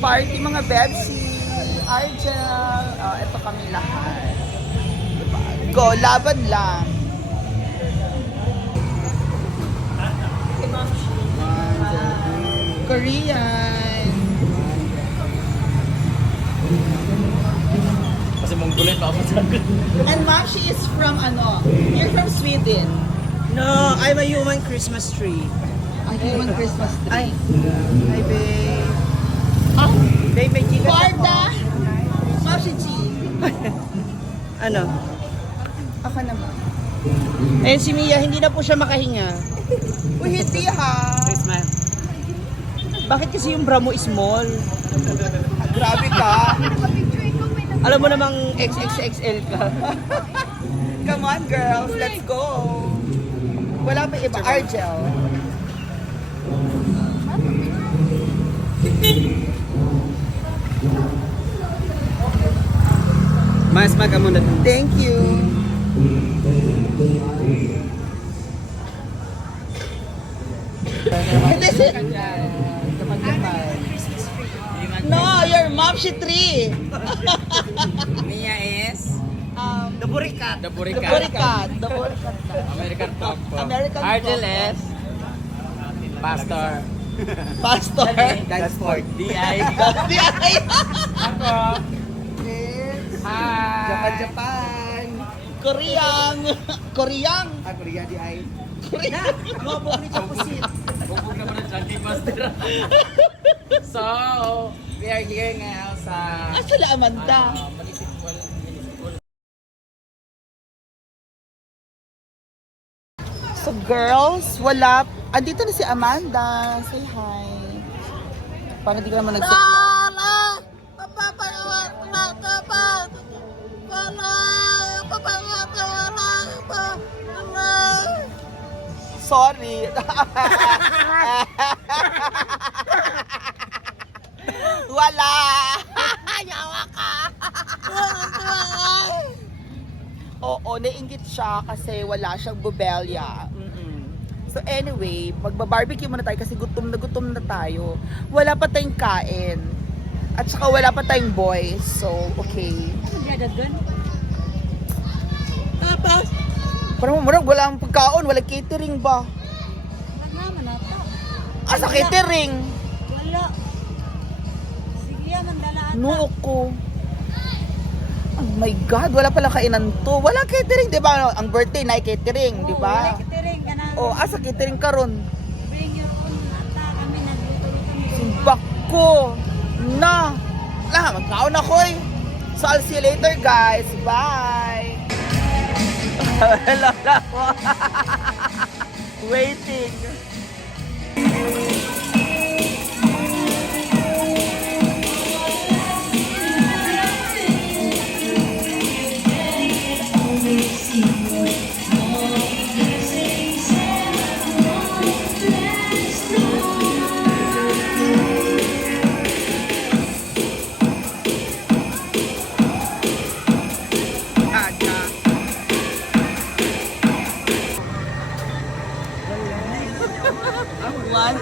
party mga Bebsi, Argel. Ito kami lahat. Diba? Go, laban lang. Korean. Kasi Mongolian pa ako sa And mom, she is from ano? You're from Sweden. No, I'm a human Christmas tree. Ang human Christmas tree. Ay, ay, babe. Ah, Babe, may chika Barda! Mom, si G. Ano? Ako naman. Eh, si Mia, hindi na po siya makahinga. Uy, hindi ha. Christmas. Bakit kasi yung bra mo small? Grabe ka. Alam mo namang XXXL ka. Come on, girls. Let's go. Wala pa iba. Argel. Mas maga muna. Thank you. It is it. No, your mom, she three. Mia is The Burikat. the The Burikat. Burikat. The Burikat. American talk po. American Argel talk. is Pastor. Pastor. That's for DI. Di ay. Ako. Japan, Hi. Japan. Koreang. Koreang. Korea di ay. Koreang. Mga bukli sa pusit. Bubog naman ang Chanting Master. So, we are here ngayon sa Asa la Amanda? municipal. So girls, wala. Andito na si Amanda. Say hi. Parang di ka naman nagsa... Sorry. Wala. Yawa ka. Oo, nainggit siya kasi wala siyang bubelya. So anyway, magba-barbecue muna tayo kasi gutom na tayo. Wala pa tayong kain. At saka wala pa tayong boys. So, okay. Tapos, parang wala ang pagkaon, wala catering ba? Sa catering? Wala. Sige, mandalaan No ko. Oh my God, wala palang kainan to. Wala catering, di ba? Ang birthday na catering, di ba? Kitering ka na. O, sa catering karon. Bring your own ata kami nagluto kami. Simbak ko. Na. Magkaon ako eh. So, I'll see you later, guys. Bye. Hello, waiting. One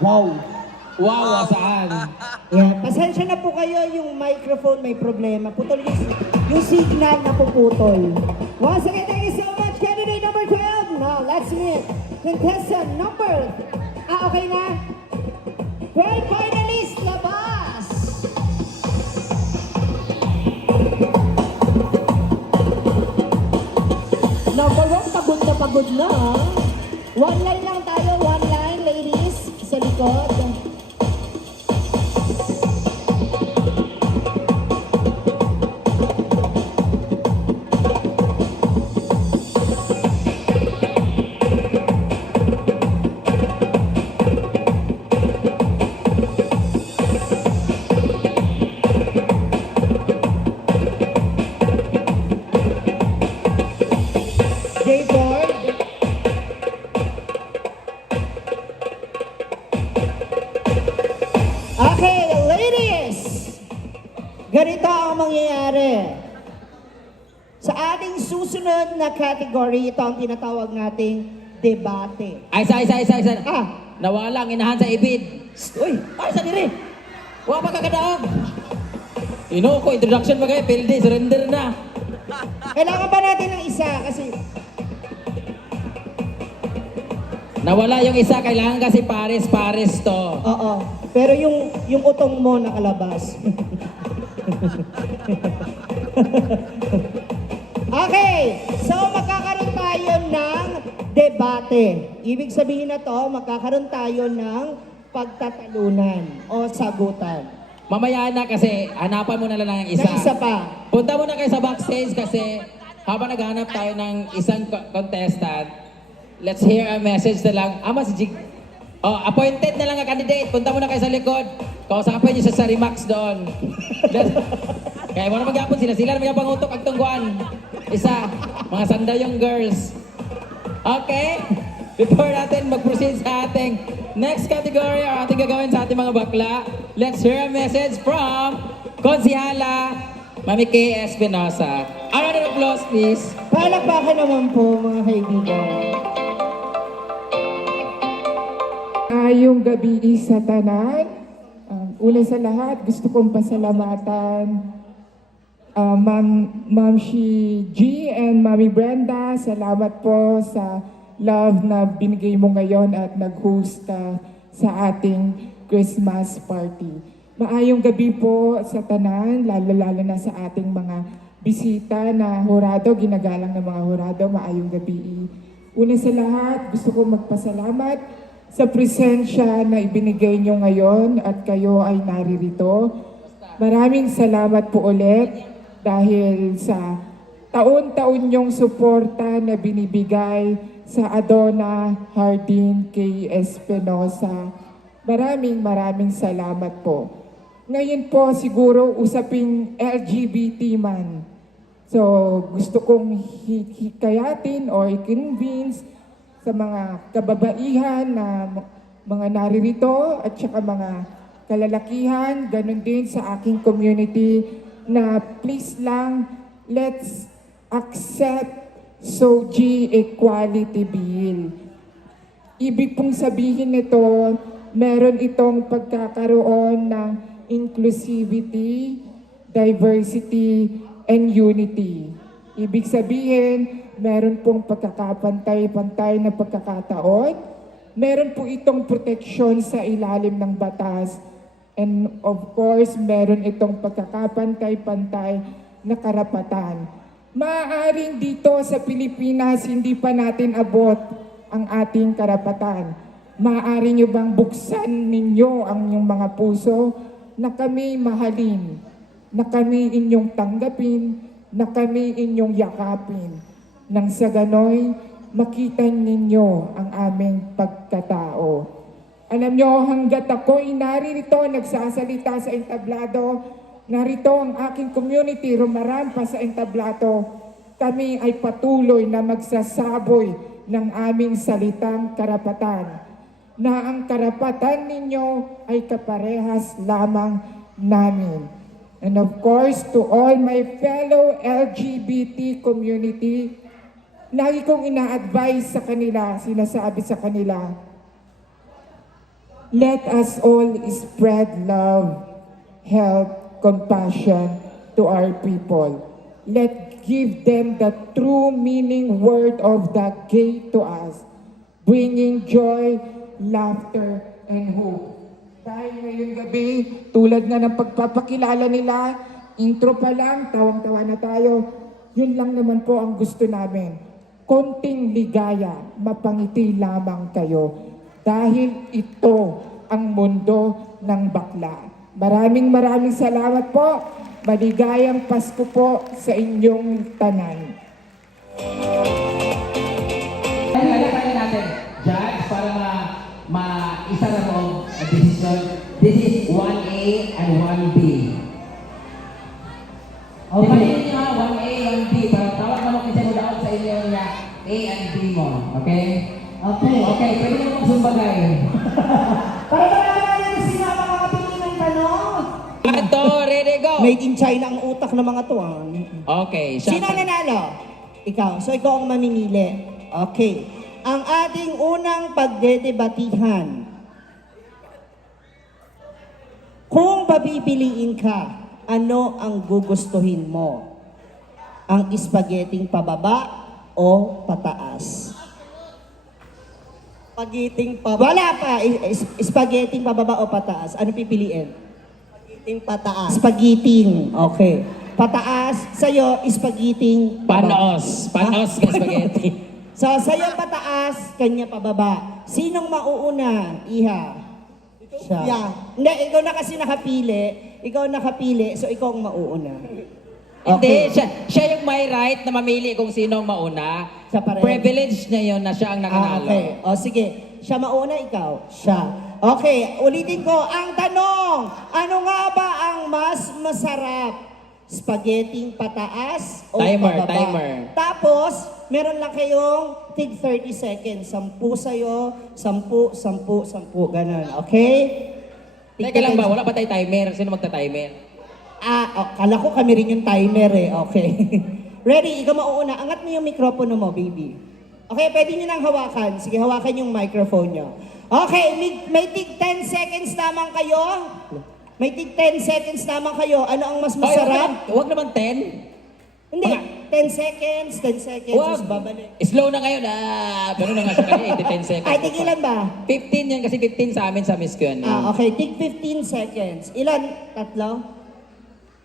Wow! Wow, saan? Yeah, pasensya na po kayo, yung microphone may problema. Putol yung signal na puputol. Once again, thank you so much, candidate number 12. Now, let's meet contestant number... okay na? Grand finalist, labas! Number 1, pagod na. One line lang tayo, one line, ladies, sa likod. J-board. Okay, ladies! Ganito ang mangyayari. Sa ating susunod na category, ito ang tinatawag nating debate. Ay, isa. Ah, Nawala ang inahan sa ibid. Uy, ay, sa diri. Wa pa kakadaog. Ko, introduction ba kayo? Pildi, surrender na. kailangan ba natin ng isa? Kasi, Nawala yung isa, kailangan kasi pares to. oo. Pero yung utong mo nakalabas. Okay, so magkakaroon tayo ng debate. Ibig sabihin na to, magkakaroon tayo ng pagtatalunan o sagutan. Mamaya na kasi hanapan mo na lang ng Na isa isa. pa. Punta muna kayo sa backstage kasi habang naghanap tayo ng isang contestant, let's hear a message na lang. Si Jig. Oh, appointed na lang ang candidate. Punta muna kayo sa likod. Kausapin niyo sa Remax doon. Kaya mo na magyapon sila. Sila na magyapangutok ang tungguan. Isa, mga sandayong girls. Okay? Before natin mag-proceed sa ating next category or ating gagawin sa ating mga bakla, let's hear a message from Konsihala Mami K. Espinosa. A round of applause, please. Palakpakan naman po mga kaibigan. Ngayong gabi sa tanan, una sa lahat, gusto kong pasalamatan Ma'am Shi G and Mami Brenda. Salamat po sa love na binigay mo ngayon at nag-host ka sa ating Christmas party. Maayong gabi po sa tanan, lalo-lalo na sa ating mga bisita na hurado, ginagalang ng mga hurado. Maayong gabi. Una sa lahat, gusto kong magpasalamat sa presensya na ibinigay nyo ngayon at kayo ay naririto. Maraming salamat po ulit dahil sa taon-taon nyong suporta na binibigay sa Adona Hardin K. Espinosa. Maraming salamat po. Ngayon po siguro usaping LGBT man. So gusto kong hikayatin o i-convince sa mga kababaihan na mga naririto at saka mga kalalakihan, ganun din sa aking community na please lang, let's accept SOGI Equality Bill. Ibig pong sabihin nito, meron itong pagkakaroon ng inclusivity, diversity, and unity. Ibig sabihin, meron pong pagkakapantay-pantay na pagkakataon. Meron po itong proteksyon sa ilalim ng batas. And of course, meron itong pagkakapantay-pantay na karapatan. Maaaring dito sa Pilipinas, hindi pa natin abot ang ating karapatan. Maaari nyo bang buksan ninyo ang inyong mga puso na kami mahalin, na kami inyong tanggapin, na kami inyong yakapin. Nang sa ganoy, makita ninyo ang aming pagkatao. Alam nyo, hanggat ako'y naririto, nagsasalita sa entablado, narito ang aking community, rumarampa sa entablado, kami ay patuloy na magsasaboy ng aming salitang karapatan, na ang karapatan ninyo ay kaparehas lamang namin. And of course, to all my fellow LGBT community, lagi kong ina-advise sa kanila, sinasabi sa kanila, let us all spread love, help, compassion to our people. Let give them the true meaning word of the gate to us, bringing joy, laughter, and hope. Dahil ngayong gabi, tulad nga ng pagpapakilala nila, intro pa lang, tawang-tawa na tayo, yun lang naman po ang gusto namin. Konting ligaya, mapangiti lamang kayo. Dahil ito ang mundo ng bakla. Maraming salamat po. Maligayang Pasko po sa inyong tanan. Kaya natin, Judge, para isa na mo ang decision. This is 1A and 1B. Okay. Tingnan niyo ha, 1A, 1B. Para tawag mo kasi mo daw sa inyo niya A and B mo. Okay? Okay. Okay, pwede niyo mong sumbagay. Para malaman natin sino ang makakapili ng tanong. Ito, ready, go! Made in China ang utak ng mga to. Ah. Okay, Sino ang nanalo? Ikaw. So ikaw ang mamimili. Okay. Ang ating unang pagdedebatihan. Kung papipiliin ka, ano ang gugustuhin mo? Ang spaghetting pababa o pataas? Spaghetting pababa. Wala pa. Spaghetting pababa o pataas? Ano pipiliin? Spaghetting pataas. Spaghetting. Okay. Pataas. Sa'yo, spaghetting pababa. Panos ka spaghetti. So, sa'yo pataas, kanya pababa. Sinong mauuna, Iha? Siya. Yeah. Hindi, ikaw na kasi nakapili. Ikaw nakapili, so ikaw ang mauuna. Hindi, siya yung may right na mamili kung sino ang mauna. Siya pa rin. Privilege niya yun na siya ang nanganalo. Okay. O sige, siya mauna, ikaw. Siya. Okay, ulitin ko. Ang tanong, ano nga ba ang mas masarap? Spaghetting pataas o Timer, pababa? timer. Tapos, meron lang kayong tig 30 seconds. 10 sa'yo, 10, 10, 10. Ganun, okay? Teka lang ba, wala pa tayo timer? Sino magta-timer? Kala ko kami rin yung timer eh. Okay. Ready? Ikaw mauuna. Angat mo yung mikropono mo, baby. Okay, pwede nyo nang hawakan. Sige, hawakan yung microphone nyo. Okay, may tig 10 seconds lamang kayo. May tig 10 seconds lamang kayo. Ano ang mas masarap? Huwag naman 10. Hindi. 10 seconds, 10 seconds. Huwag. Tapos babalik. Slow na ngayon. Ganun na nga sa kanya, 10 seconds. Ay, tigilan ba? 15 yan kasi 15 sa amin sa Miss Kuan. Okay, tig 15 seconds. Ilan? Tatlo?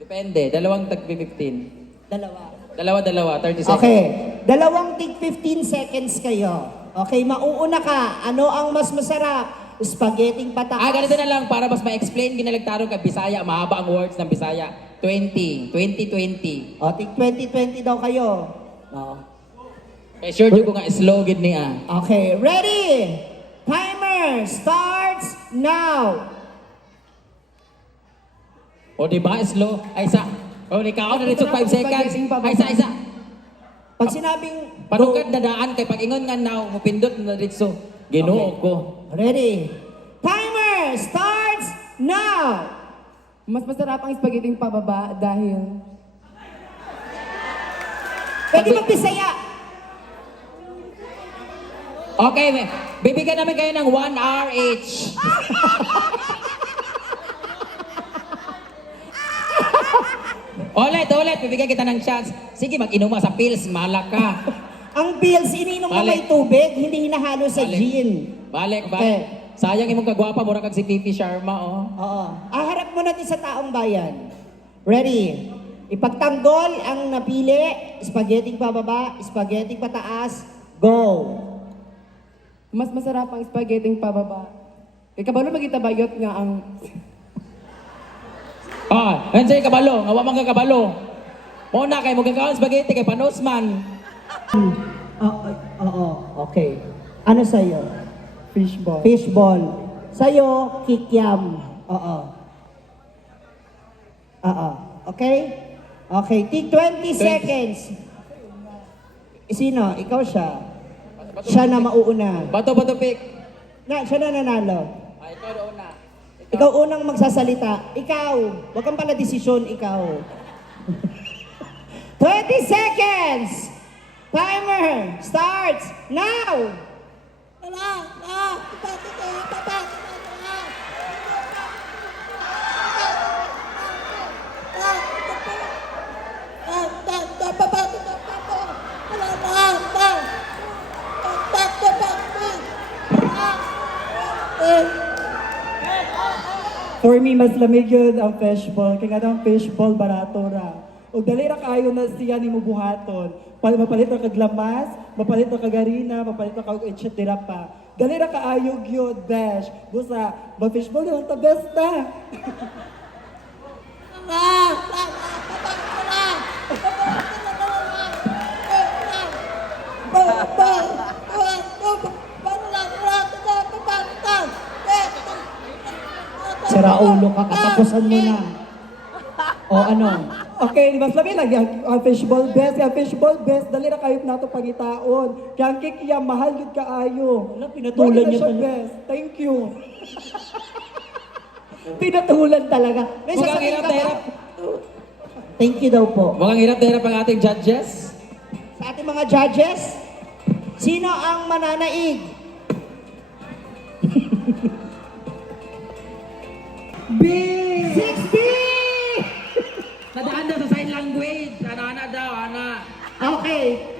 Depende, dalawang tagpi 15. Dalawa. Dalawa, 30 seconds. Okay. Dalawang tig 15 seconds kayo. Okay, mauuna ka. Ano ang mas masarap? Spaghetting pataas. Ganito na lang para mas ma-explain ginalagtaro ka Bisaya, mahaba ang words ng Bisaya. 20, 20. O, tig 2020 daw kayo. O. Kaya sure ko nga slogan niya. Okay, ready? Timer starts now. O diba, slow? Ay isa. O ikaw na rin 5 seconds. Ay isa. Pag sinabing Panukad na daan kay pag-ingon nga now, mupindot na ritso. Ginoo ko. ready? Timer starts now. Mas masarap ang spaghetting pababa dahil Pwede mag-Bisaya. Okay, bibigyan namin kayo ng 1 hour each. ulit, bibigyan kita ng chance. Sige, mag-inom ka sa pills, malak ka. Ang pills, ininom mo Balik. may tubig, hindi hinahalo sa gin. Balik. Okay. Sayang imong kagwapa, mura kag si Pipi Sharma, oh. Oo. Harap mo natin sa taong bayan. Ready? Ipagtanggol ang napili. Spaghetting pababa, spaghetting pataas. Go! mas masarap ang spaghetting pababa. Kay kabalo magitabayot nga ang Yan sa'yo kabalo, nga wamang ka kabalo. Muna kay mo gagawin spaghetti kay panos man. Oo, okay. Ano sa'yo? fishball. Fishball. Sa'yo, kikiam. Oo. Okay? Okay, tig 20 seconds. Sino? Ikaw siya. Siya na mauuna. Bato pick. Siya na nanalo. Ay, ikaw doon na. Ikaw unang magsasalita. Ikaw. Huwag kang pala desisyon, ikaw. 20 seconds! Timer starts now! For me, mas lamig yun ang fishball. Kaya nga ang fishball, barato ra. O dali ra kayo na siya ni mo buhaton. Mapalit ra kag lamas, mapalit ra kag harina, mapalit ra kag etcetera pa. Dali ra kaayog yun, besh. Busa, ma-fishball yun, ta best na. Sira ulo ka, katapusan mo na. O ano? Okay, di ba sabi lang, ang fishball best, dali ra kayo nato pangitaon. Kaya ang cake iya, mahal yun kaayo. Wala, pinatulan niya siya talaga. best. Thank you. Pinatulan talaga. May Mukhang sasabihin hirap ka na ba? hirap. Thank you daw po. Mukhang hirap na hirap ang ating judges. Sa ating mga judges, sino ang mananaig? B! 6B! Nadaan daw sa sign language. Ana daw, ana. Okay.